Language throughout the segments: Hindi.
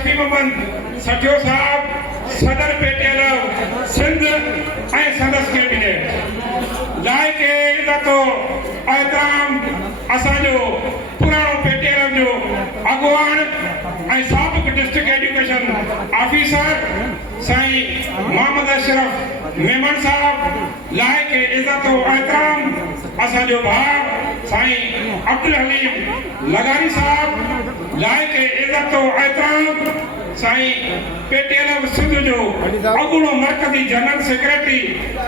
शफी मोहम्मद सठियो साहब सदर पेटेल सिंध ऐं संदसि कैबिनेट लाइक़े इज़्ज़तो एहतराम असांजो पुराणो पेटेल जो अॻुवाण ऐं साबिक़ district education officer Sain Mohammad Ashraf Memon साहब लाइक़े इज़्ज़तो एहतराम असांजो भाउ साईं अब्दुल हलीम लगारी साहब लाइक़े इज़्ज़तो एहतराम साईं पेटेल सिंध जो अॻूणो मरकज़ी जनरल सेक्रेटरी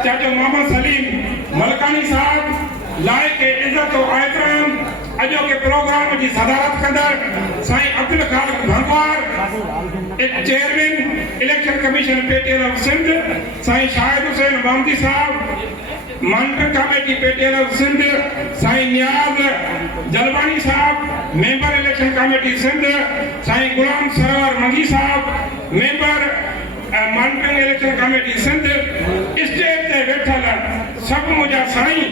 चाचो मोहम्मद सलीम मलकानी साहब लाइक़े इज़्ज़तो एहतराम अॼोके प्रोग्राम जी सदारत कंदड़ Sain Abdul Khaliq Bhangwar chairman election commission पेटेल सिंध साईं शाहिद हुसैन मोहम्मदी साहब मॉनिटरिंग कमेटी पेटेल सिंध साईं नियाज जलवानी साहब member election committee Sindh Sain Ghulam Sarwar Mangi साहब member monitoring election committee Sindh stage ते वेठल सब मुझा साईं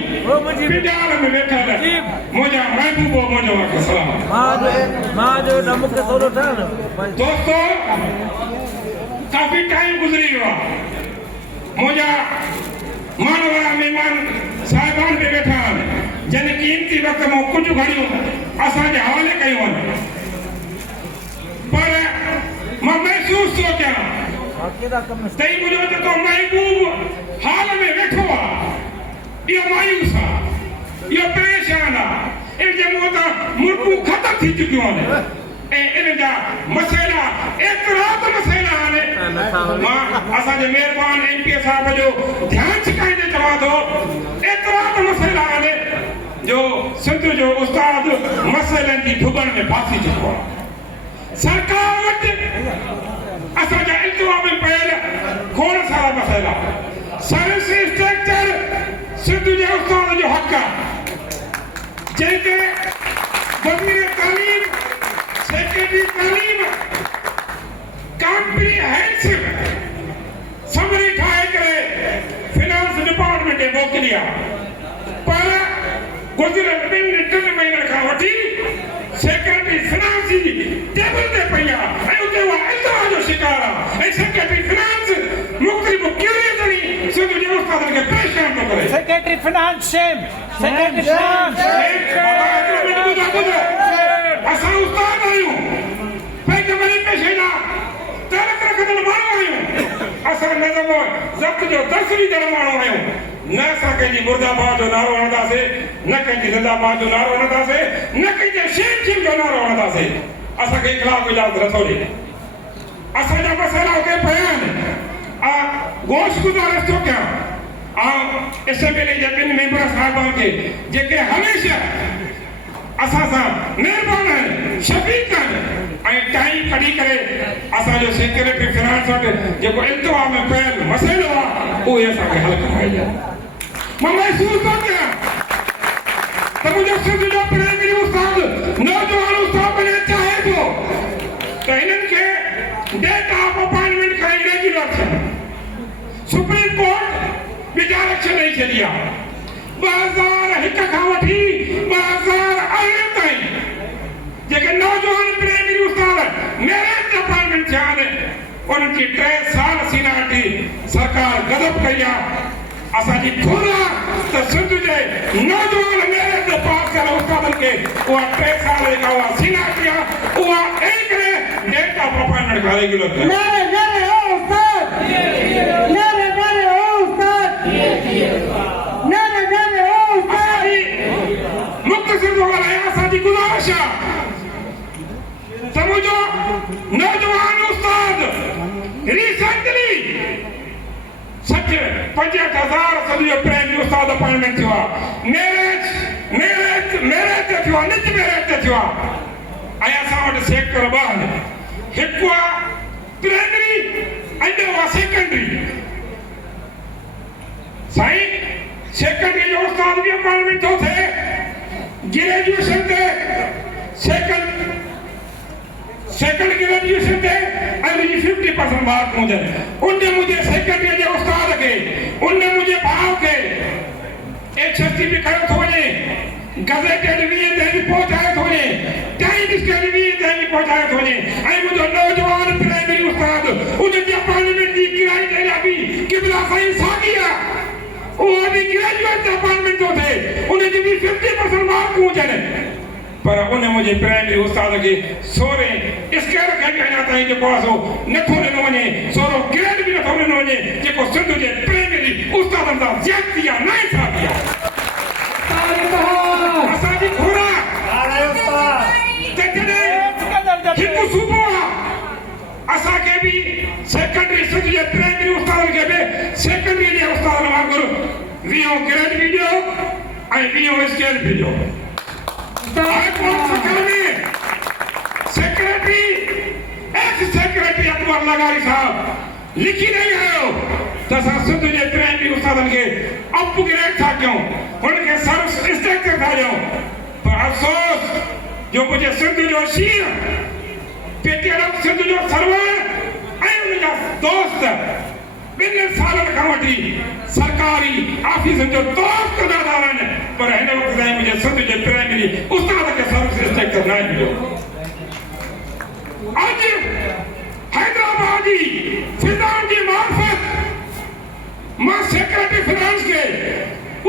पिंडाल में वेठल मुझा महबूबो मुझो वक़्तु सलाम मां जो नमक थोड़ो था दोस्तों काफी टाइम गुजरी वियो मुझा मान वाला मेहमान साहिबान पे वेठा जन कीमती वक्त में कुछ घड़ियों असांजे हवाले कयूं पर मां महसूस थो कयां तई मुझो जेको महबूब हाल में वेठो आहे इहो मायूस आहे इहो परेशान आहे इन जे मुंहं तां मुल्कूं ख़तम थी चुकियूं आहिनि ऐं इन जा मसइला एतिरा त मसइला आहिनि मां असांजे महिरबान MP साहब जो ध्यानु छिकाईंदे चवां थो एतिरा त मसइला आहिनि जो सिंध जो उस्ताद मसइलनि जी भुॻण में फासी चुको आहे सरकार वटि असांजा इल्तिवा में पयल खोड़ सारा मसइला सर्विस स्ट्रक्चर सिंध जे उस्ताद जो हक़ आहे जंहिंखे वज़ीर तालीम सेक्रेटरी तालीम कॉम्प्रिहेंसिव समरी ठाहे करे फिनांस डिपार्टमेंट मोकिली आहे पर गुज़िरियल 2-3 महीननि खां वठी सेक्रेटरी फिनांस जी टेबल ते पई आहे ऐं उते उहा इल्तिवा जो शिकार आहे ऐं सेक्रेटरी फिनांस मुख़्तलिफ़ कहिड़े ज़रिए सिंध जे उस्तादनि खे परेशान थो करे secretary finance same secretary finance असां उस्ताद आहियूं पैगंबरी पेशे जा तरक रखंदड़ माण्हू आहियूं असां नज़म ज़ब्त जो दर्स ॾींदड़ माण्हू आहियूं न असां कंहिंजी मुर्दाबाद जो नारो हणंदासीं न कंहिंजी ज़िंदाबाद जो नारो हणंदासीं न कंहिंजे शेर जो नारो हणंदासीं असांखे इख़्लाक़ इजाज़त नथो ॾे असांजा मसइला हुते पिया आहिनि गोश गुज़ारिश थो कयां असेंबली जे 2 मेंबर साहिबान खे जेके हमेशह असां सां महिरबान आहिनि शफ़ीक़ आहिनि ऐं टाइम कढी करे असांजो सेक्रेटरी फिनांस वटि जेको इल्तिवा में पयल मसइलो आहे उहे असांखे हल कराइजो मां महसूस थो कयां त मुंहिंजो सिंध जो प्राइमरी उस्ताद नौजवान उस्ताद बणे चाहे थो त हिननि खे डेट ऑफ अपॉइंटमेंट कराई रेगुलर थियनि सुप्रीम कोर्ट बि डायरेक्शन ॾेई छॾी आहे 2001 खां वठी 2018 ताईं जेके नौजवान प्राइमरी उस्ताद मेरिट अपॉइंटमेंट थिया आहिनि उन्हनि जी 3 साल सीनियरिटी सरकार गदब कई आहे असांजी घुर आहे त सिंध जे नौजवान मेरिट पास कयल उस्तादनि खे उहा 3 साल जेका उहा सीनियरिटी आहे उहा ॾेई करे डेट ऑफ अपॉइंटमेंट खां रेगुलर थिए समझो नौजवान उस्ताद रिसेंटली 65,000 सदी प्राइमरी उस्ताद अपॉइंटमेंट थियो आहे मेरिट ते थियो आहे निज मेरिट ते थियो आहे ऐं असां वटि सेक्टर 2 आहिनि हिकु आहे प्राइमरी ऐं ॿियो आहे सेकेंडरी साईं सेकेंडरी जो उस्ताद बि अपॉइंटमेंट थो थिए ग्रेजुएशन ते सेकंड ग्रेजुएशन ते ऐं मुंहिंजी 50% मार्क हुजनि उन मुंहिंजे सेक्रेटरी जे उस्ताद खे उन मुंहिंजे भाउ खे HSC बि कयो थो वञे गज़ेटेड वीह ताईं पहुचाए थो वञे, टाइम्स वीह ताईं पहुचाए थो वञे ऐं मुंहिंजो नौजवान प्राइमरी उस्ताद उनजी अपार्टमेंट जी किराई ॾेया बि क़िबला साईं साॻी आहे। उहो बि ग्रेजुएट अपार्टमेंट थो थिए, उनजी बि 50% मार्कूं हुजनि, पर उन मुंहिंजे प्राइमरी उस्ताद खे सोरहें स्केल खे बि अञा ताईं जेको आहे सो नथो ॾिनो वञे, सोरो ग्रेड बि नथो ॾिनो वञे, जेको सिंध जे प्राइमरी उस्तादनि सां ज़्यादती आहे, नाइंसाफ़ी आहे। असांजी खुराक त जॾहिं हिकु सूबो आहे, असांखे बि सेकेंडरी सिंध जे प्राइमरी उस्तादनि खे बि सेकेंडरी जे उस्तादनि वांगुरु 20 ग्रेड बि ॾियो ऐं 20 स्केल बि ॾियो। सेक्रेटरी एक्स सेक्रेटरी अकबर लगारी साहब लिखी रही आयो त असां सिंध जे प्राइमरी उस्तादनि खे अपग्रेड था कयूं, हुनखे सर्विस इंस्ट्रक्टर था ॾियूं, पर अफ़सोस जो मुंहिंजे सिंध जो शीर पेटीएम सिंध जो सर्वर ऐं उनजा दोस्त 2 सालनि खां वठी सरकारी ऑफिसनि जो तौर कंदा था वञनि, पर हिन वक़्त ताईं मुंहिंजे सिंध जे प्राइमरी उस्ताद खे सर्विस इंस्ट्रक्टर न मिलियो। अॼु हैदराबाद जी फिज़ाउनि जी मार्फत मां सेक्रेटरी फाइनेंस खे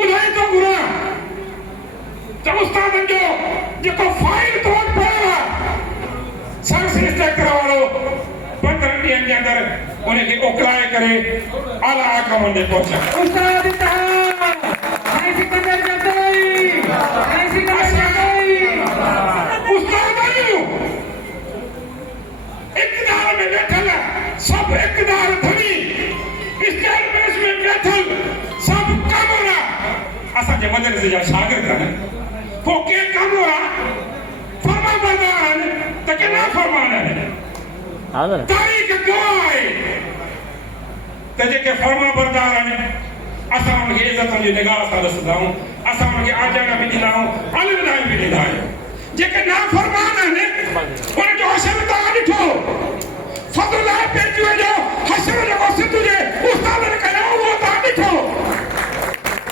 ॿुधाए थो घुरां त उस्तादनि जो जेको फाइल कोड पियो आहे सर्विस इंस्ट्रक्टर वारो 15 ॾींहंनि जे अंदरि उनखे मोकिलाए करे आला हकमनि ॾे पहुचाए। उस्ताद इक़्तिदार में वेठल सब इक़्तिदार धनी स्टेट बेस में वेठल सब कामरा असांजे मदरसे जा शागिर्द आहिनि, पोइ के कामरा फर्मा बरदार आहिनि त के ना फरमान आहिनि। तारीख़ गवाह आहे त जेके फर्मा बरदार आहिनि असां उनखे इज़त जी निगाह सां ॾिसंदा आहियूं, असां उनखे आजाना बि ॾींदा आहियूं, अलविदायूं बि ॾींदा आहियूं। जेके नाफ़रमान आहिनि उनजो हशर तव्हां ॾिठो, फज़ल पेचुए जो हशर जेको सिंध जे उस्तादनि कयो उहो तव्हां ॾिठो।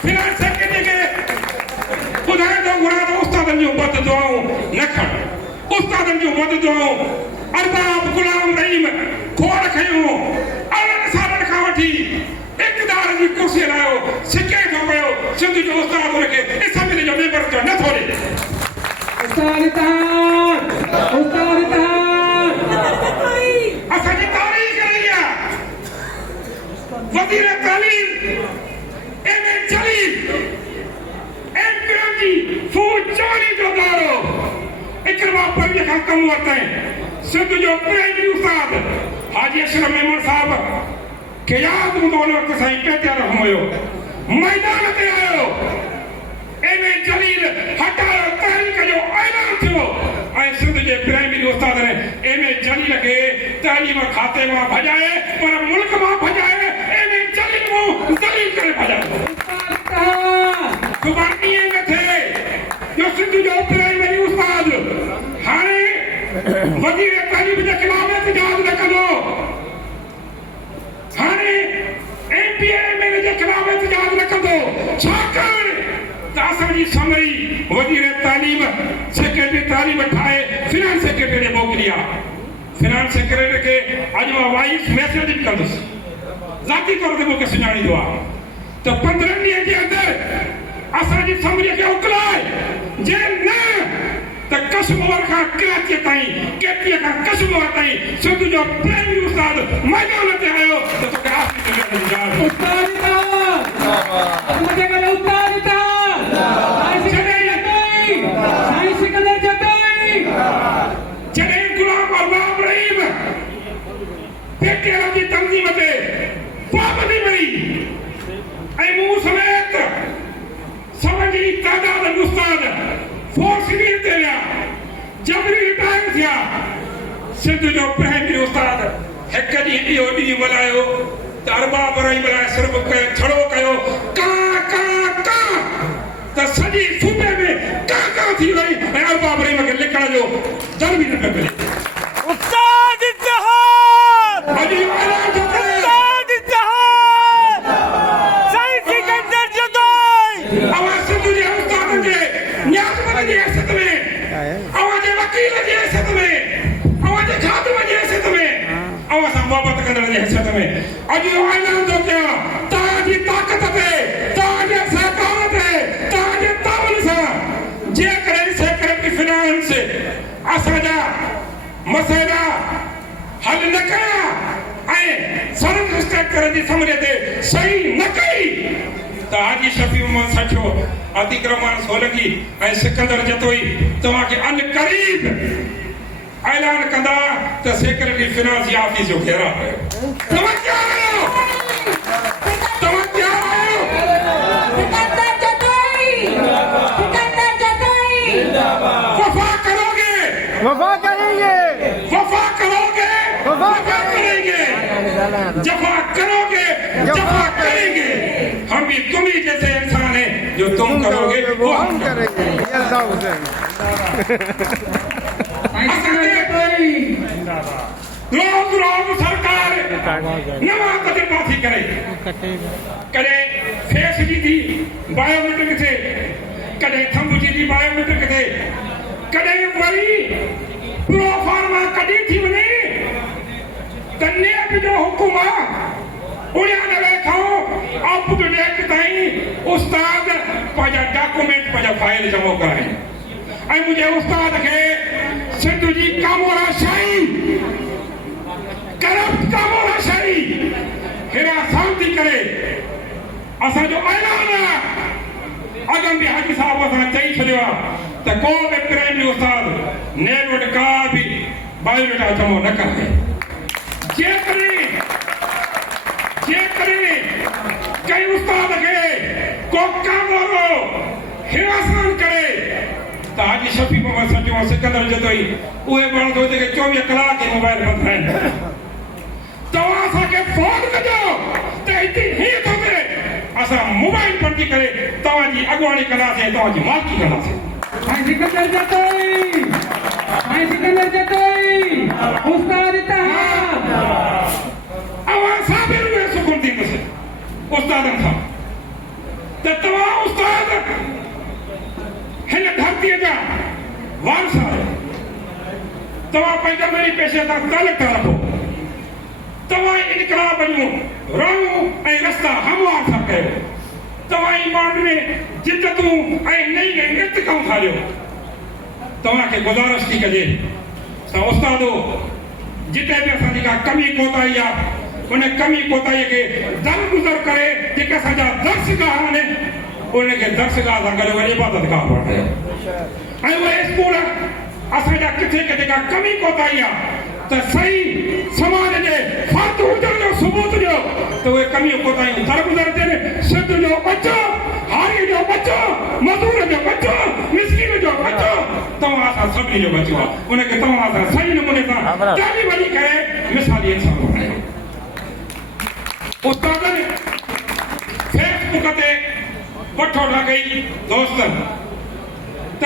फिनांस सेक्रेटरी खे ॿुधाइण थो घुरां त उस्तादनि जूं बद दुआऊं न खण, उस्तादनि जूं बद दुआऊं अरबाब गुलाम रहीम खोड़ खयूं 18 सालनि खां वठी इक़्तिदार जी कुर्सी लाहियो सिके थो पियो, सिंध जो उस्ताद हुनखे असेंबली जो मेंबर जो नथो ॾे। असांजी तारीख़ रही आहे वज़ीर तालीम एम.ए. जलील एमपीएम जी फूड चोरी जो दौरो इकरमा पंज खां कम वरितईं। सिंध जो प्राइमरी उस्ताद हाजी अशरफ मेमन साहब खे यादि हूंदो उन वक़्तु साईं पेटियार हुयो, मैदान ते आयो, एम.ए. जलील हटायो, तहरीक जो ऐलान थियो ऐं सिंध जे प्राइमरी उस्ताद ने एम.ए. जलील खे तइलीम खाते मां भॼाए, पर मुल्क मां भॼाए, एम.ए. जलील मां ज़लील करे भॼायो। ज़ुबानी में थिए जो सिंध जो प्राइमरी उस्ताद हाणे वज़ीर तालीम जे ख़िलाफ़ एहतजाज न कंदो, हाणे एमपीए जे ख़िलाफ़ एहतजाज न कंदो, छाकाणि त असांजी समरी वज़ीर तालीम सेक्रेटरी तालीम ठाहे फिनांस सेक्रेटरी ॾे मोकिली आहे। फिनांस सेक्रेटरी खे अॼु मां वॉइस मैसेज बि कंदुसि, ज़ाती तौर ते मूंखे सुञाणींदो आहे त 15 ॾींहंनि जे अंदरि असांजी समरीअ खे उकलाए, जे न त कश्मीर खां कराची ताईं, केपीअ खां कश्मीर ताईं सिंध जो प्राइमरी उस्ताद मैदान ते आयो त तोखे आख़िरी जॾहिं गुलाम अरबाब रहीम पेटीएम जी तंज़ीम ते पाबंदी पई ऐं मूं समेत समझी तादाद उस्ताद फोर्स ते विया, जबरी रिटायर थिया, सिंध जो प्राइमरी उस्ताद हिकु ॾींहुं इहो ॾींहुं मल्हायो त अरबाब रहीम लाइ सिर्फ़ छड़ो कयो कां कां कां त सॼी सूबे में कां कां थी वई ऐं अरबाब रहीम खे लिखण जो दर बि न मिले। उस्ताद इत्तेहाद, अॼु इहो ऐलान थो करे उस्ताद इत्तेहाद, साईं सिकंदर जदोई अवां सिंध जे उस्तादनि जे न्याज़मत जी हैसियत में अवाजे वकील जी हैसियत में अवाजे खातिम जी हैसियत में अवासा मोहब्बत कंदड़ जी हैसियत में अॼु जो ऐलान थो कयां तव्हांजी ताक़त ते तव्हांजे सहकार ते तव्हांजे तावन सां जेकॾहिं सेक्रेटरी फिनांस असांजा मसइला हल न कया ऐं सर्व इंस्पेक्टर जी समझ ते सही न कई त हाजी शफी मोहम्मद सचो अतिक्रमण सोलंकी ऐं सिकंदर जतोई तव्हांखे अन क़रीब ऐलान कंदा त सेक्रेटरी फिनांस जी ऑफिस जो घेरा कयो तव्हां क्या आहियो तव्हां क्या आहियो वफा करोगे वफा करेंगे वफा करोगे वफा करेंगे जफा करोगे जफा करेंगे हम भी तुम ही जैसे इंसान हैं जो तुम करोगे वो हम करेंगे ये अल्लाह हुसैन रोज रोज सरकार नवा तजुर्बा थी करे कॾहिं फेस जी थी बायोमेट्रिक थे कॾहिं थंब जी थी बायोमेट्रिक थे कॾहिं वरी प्रो फार्मा कॾहिं थी वञे त नेट जो हुकुम आहे 99 खां अप टू डेट ताईं उस्ताद पंहिंजा डॉक्यूमेंट पंहिंजा फाइल जमा कराइनि ऐं मुंहिंजे उस्ताद खे सिंध जी कामोरा शाही करप्ट कामोरा शाही हिरासत थी करे असांजो ऐलान आहे अॻम बि हाजी साहिब असां चई छॾियो आहे त को बि प्राइमरी उस्ताद नेट वटि का बि बायोडेटा जमा न करे जेकॾहिं कई उस्ताद खे को कामोरो हिरासत करे त हाजी शफी मोहम्मद सचो सिकंदर जतोई उहे माण्हू थो जेके 24 कलाक मोबाइल बंदि आहिनि तव्हां असांखे फोन कजो त हिते हीअं थो थिए असां मोबाइल बंदि करे तव्हांजी अॻुवाणी कंदासीं तव्हांजी मालिकी कंदासीं सिकंदर जतोई उस्ताद इत्तेहाद अवां साबिर में सुकून ॾींदुसि उस्तादनि खां त तव्हां उस्ताद हिन धरतीअ जा वारस आहियो तव्हां पंहिंजा ॿई पेशे सां तालुक रखो तव्हां इनकलाब जूं राहूं ऐं रस्ता हमवार सां कयो तव्हां ईमान में जिदतूं ऐं नई नई इर्तिकाऊं ठाहियो तव्हांखे गुज़ारिश थी कजे त उस्तादो जिते बि असांजी का कमी कोताही आहे उन कमी कोताहीअ खे दरगुज़र करे जेके असांजा दर्शगाह आहिनि उनखे दर्शगाह सां गॾु वरी इबादतगाह बणायो ऐं उहे स्कूल असांजा किथे किथे का कमी कोताही आहे त सही समाज जे फर्द हुजण जो सबूत ॾियो त उहे कमियूं कोताहियूं दरगुज़र थियनि सिंध जो बचो हारी जो बचो मज़दूर जो बचो मिस्किन जो बचो तव्हां असां सभिनी जो बचो आहे उनखे तव्हां असां सही नमूने सां ॾाढी वॾी करे मिसाली इंसान बणायो उस्तादनि फेसबुक ते वठो लॻई दोस्त त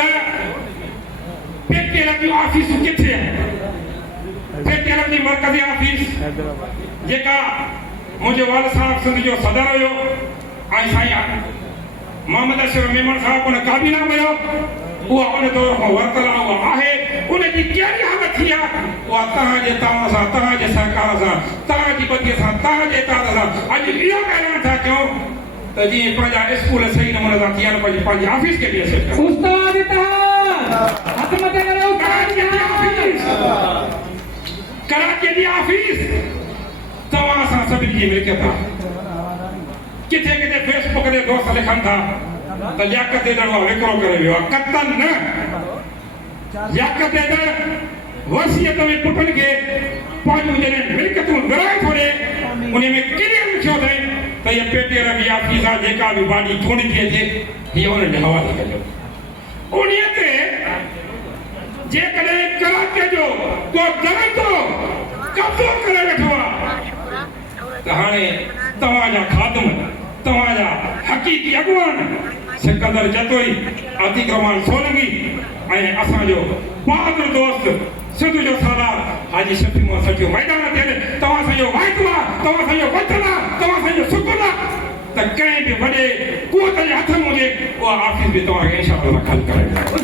पेटीएम जूं ऑफिसूं किथे आहिनि पेटीएम जी मरकज़ी ऑफिस जेका मुंहिंजो वाल साहब सिंध जो सदर हुयो ऐं साईं मोहम्मद अशरफ मेमन साहब उन काबीना में हुयो उहा उन दौर खां वरितल उहा आहे उनजी कहिड़ी हालत थी आहे उहा तव्हांजे ताव सां तव्हांजे सहकार सां तव्हांजी बदीअ सां तव्हांजे इताद सां अॼु इहो ऐलान था कयूं त जीअं पंहिंजा स्कूल सही नमूने सां थियनि पंहिंजी ऑफिस खे बि असर उस्ताद इत्तेहाद हथ मथे करो कराची जी ऑफिस तव्हां सां सभिनी जी मिल्कियत आहे किथे किथे फेसबुक ते दोस्त लिखनि था त लियाकत ॾेढ विकिरो करे वियो आहे कतल न लियाकत ॾेढ वसियत में पुटनि खे पंहिंजूं जॾहिं मिल्कियतूं विराए थो ॾे उन में क्लियर लिखियो अथई त हीअ पेटीएम जी ऑफिस आहे जेका बि भाॼी थोरी थी अचे हीअ हुनजे हवाले कजो उन्हीअ ते जेकॾहिं कराची जो को दरंदो कब्ज़ो करे वेठो आहे त हाणे तव्हांजा खादम तव्हांजा हक़ीक़ी अॻुवान सिकंदर जतोई अतिक्रमण सोलंकी ऐं असांजो बहादुर दोस्त सिंध जो सालार हाजी शफी मोहम्मद सचो मैदान ते तव्हां असांजो वाइदो आहे तव्हां असांजो वचन आहे तव्हां असांजो सुकुन आहे त कंहिं बि वॾे कुवत जे हथ में हुजे उहा ऑफिस बि तव्हांखे इंशाअल्लाह खल कराईंदा